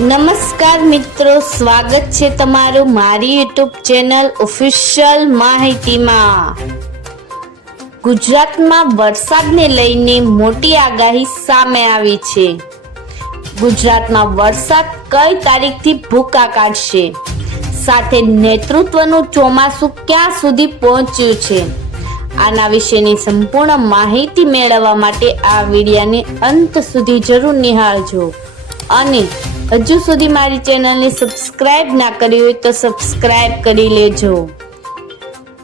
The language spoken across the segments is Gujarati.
નમસ્કાર મિત્રો, સ્વાગત છે તમારું મારી યુટ્યુબ ચેનલ ઓફિશિયલ માહિતીમાં. ગુજરાતમાં વરસાદને લઈને મોટી આગાહી સામે આવી છે. ગુજરાતમાં વરસાદ કઈ તારીખથી ભૂકા કાઢશે? સાથે નેતૃત્વનું ચોમાસું ક્યાં સુધી પહોંચ્યું છે? આના વિશેની સંપૂર્ણ માહિતી મેળવવા માટે આ વિડિયાને અંત સુધી જરૂર નિહાળજો. અને હજુ સુધી મારી ચેનલને સબસ્ક્રાઇબ ના કરી હોય તો સબસ્ક્રાઇબ કરી લેજો.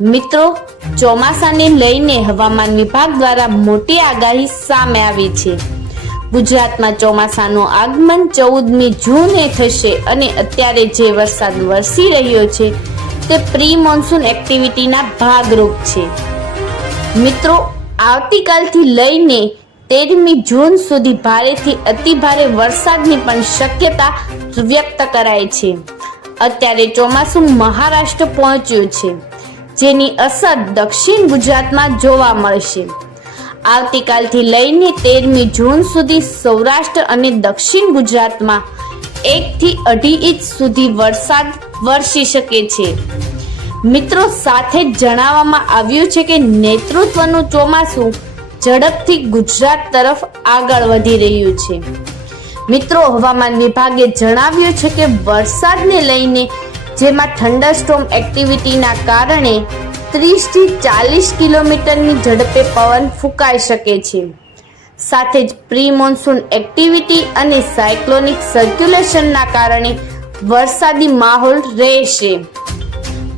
મિત્રો, ચોમાસાને લઈને હવામાન વિભાગ દ્વારા મોટી આગાહી સામે આવી છે. ગુજરાતમાં ચોમાસાનું આગમન ચૌદમી જૂને થશે અને અત્યારે જે વરસાદ વરસી રહ્યો છે, તે પ્રી મોન્સૂન એક્ટિવિટીના ભાગરૂપ છે. મિત્રો, આવતીકાલથી લઈને તેરમી જૂન સુધી ભારેથી અતિ ભારે વરસાદની પણ શક્યતા વ્યક્ત કરાય છે. અત્યારે ચોમાસું મહારાષ્ટ્ર પહોંચ્યું છે, જેની અસર દક્ષિણ ગુજરાતમાં જોવા મળશે. આવતીકાલથી લઈને તેરમી જૂન સુધી સૌરાષ્ટ્ર અને દક્ષિણ ગુજરાતમાં એકથી અઢી ઇંચ સુધી વરસાદ વરસી શકે છે. મિત્રો, સાથે જણાવવામાં આવ્યું છે કે નેતૃત્વનું ચોમાસું ઝડપથી ગુજરાત તરફ આગળ વધી રહ્યું છે. મિત્રો, હવામાન વિભાગે જણાવ્યું છે કે વરસાદને લઈને જેમાં થંડરસ્ટોમ એક્ટિવિટીના કારણે ત્રીસથી ચાલીસ કિલોમીટરની ઝડપે પવન ફૂંકાઈ શકે છે. સાથે જ પ્રી મોન્સૂન એક્ટિવિટી અને સાયક્લોનિક સર્ક્યુલેશનના કારણે વરસાદી માહોલ રહેશે.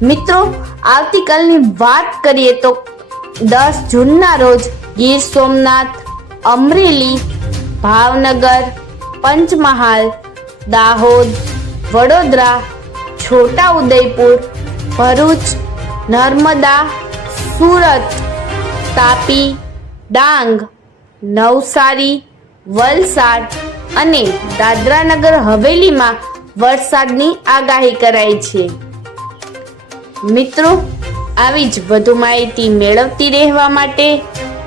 મિત્રો, આવતીકાલની વાત કરીએ તો દસ જૂનના રોજ ગીર સોમનાથ, અમરેલી, ભાવનગર, પંચમહાલ, દાહોદ, વડોદરા છોટા ઉદયપુર ભરૂચ, નર્મદા, સુરત, તાપી, ડાંગ, નવસારી, વલસાડ અને દાદરાનગર હવેલીમાં વરસાદની આગાહી કરાઈ છે. મિત્રો, આવી જ વધુ માહિતી મેળવતી રહેવા માટે